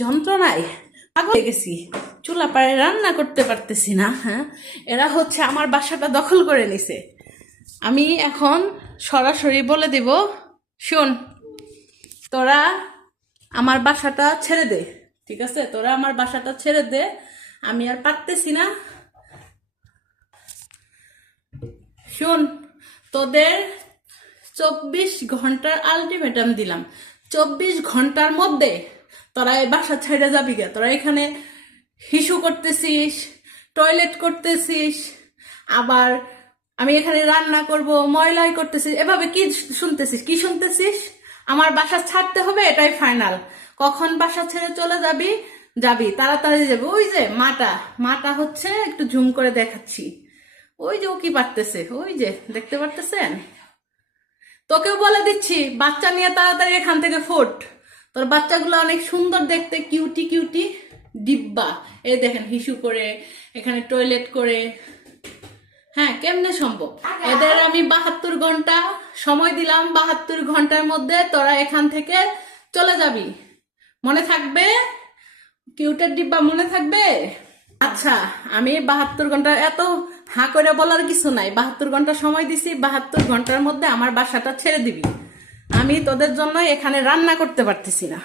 যন্ত্রণায় পাগল হয়ে গেছি, চুলা পাড়ে রান্না করতে পারতেছি না। হ্যাঁ, এরা হচ্ছে আমার বাসাটা দখল করে নিছে। আমি এখন সরাসরি বলে দিব, শোন, তোরা আমার বাসাটা ছেড়ে দে, ঠিক আছে? তোরা আমার বাসাটা ছেড়ে দে, আমি আর পারতেছি না। শোন, তোদের 24 ঘন্টার আলটিমেটাম দিলাম। 24 ঘন্টার মধ্যে তোরা এই বাসা ছেড়ে যাবি গে। তোরা এখানে হিসু করতেছিস, টয়লেট করতেছিস, আবার আমি এখানে রান্না করব, ময়লাই করতেছিস, এভাবে কি শুনতেছিস? কি শুনতেছিস? আমার বাসা ছাড়তে হবে, এটাই ফাইনাল। কখন বাসা ছেড়ে চলে যাবি? যাবি, তাড়াতাড়ি যাবি। ওই যে মাটা মাটা হচ্ছে, একটু জুম করে দেখাচ্ছি, ওই যে ও কি পারতেছে, ওই যে দেখতে পারতেছেন? তোকেও বলে দিচ্ছি, বাচ্চা নিয়ে তাড়াতাড়ি এখান থেকে ফুট। তোর বাচ্চাগুলো অনেক সুন্দর দেখতে, কিউটি কিউটি ডিব্বা। এই দেখেন, হিসু করে, এখানে টয়লেট করে। হ্যাঁ, কেমনে সম্ভব? এদের আমি 72 ঘন্টা সময় দিলাম। 72 ঘন্টার মধ্যে তোরা এখান থেকে চলে যাবি। মনে থাকবে? কিউটের ডিব্বা মনে থাকবে? আচ্ছা, আমি 72 ঘন্টা, এত হাঁ করে বলার কিছু নাই। 72 ঘন্টা সময় দিছি, 72 ঘন্টার মধ্যে আমার বাসাটা ছেড়ে দিবি। আমি তোদের জন্য এখানে রান্না করতে পারতেছি না।